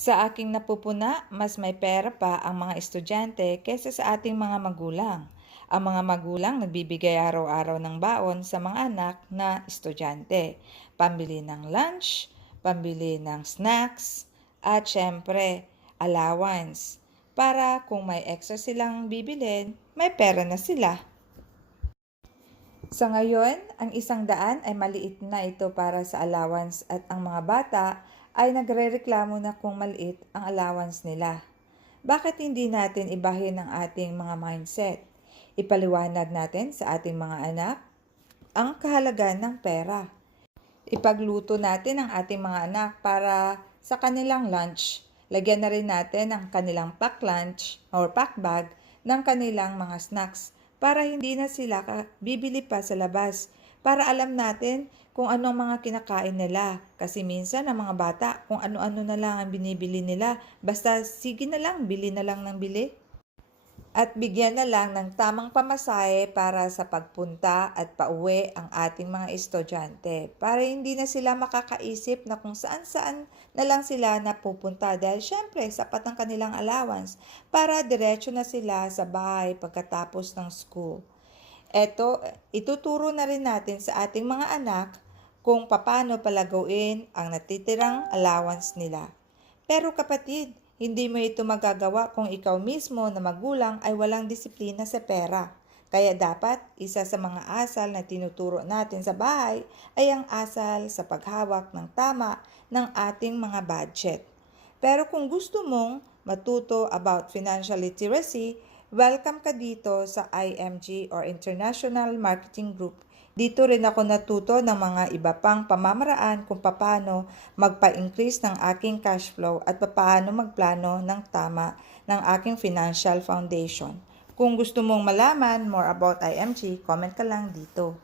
Sa aking napupuna, mas may pera pa ang mga estudyante kaysa sa ating mga magulang. Ang mga magulang nagbibigay araw-araw ng baon sa mga anak na estudyante. Pambili ng lunch, pambili ng snacks, at syempre, allowance. Para kung may extra silang bibilin, may pera na sila. Sa ngayon, ang 100 ay maliit na ito para sa allowance at ang mga bata ay nagrereklamo na kung maliit ang allowance nila. Bakit hindi natin ibahin ang ating mga mindset? Ipaliwanag natin sa ating mga anak ang kahalagaan ng pera. Ipagluto natin ang ating mga anak para sa kanilang lunch. Lagyan na rin natin ang kanilang pack lunch or pack bag ng kanilang mga snacks para hindi na sila bibili pa sa labas. Para alam natin kung anong mga kinakain nila. Kasi minsan ang mga bata kung ano-ano na lang ang binibili nila. Basta sige na lang, bili na lang ng bili. At bigyan na lang ng tamang pamasahe para sa pagpunta at pauwi ang ating mga estudyante para hindi na sila makakaisip na kung saan-saan na lang sila napupunta dahil syempre sapat ang kanilang allowance para diretso na sila sa bahay pagkatapos ng school. Ituturo na rin natin sa ating mga anak kung paano palagawin ang natitirang allowance nila. Pero kapatid, hindi mo ito magagawa kung ikaw mismo na magulang ay walang disiplina sa pera. Kaya dapat isa sa mga asal na tinuturo natin sa bahay ay ang asal sa paghawak ng tama ng ating mga budget. Pero kung gusto mong matuto about financial literacy, welcome ka dito sa IMG or International Marketing Group. Dito rin ako natuto ng mga iba pang pamamaraan kung paano magpa-increase ng aking cash flow at paano magplano ng tama ng aking financial foundation. Kung gusto mong malaman more about IMG, comment ka lang dito.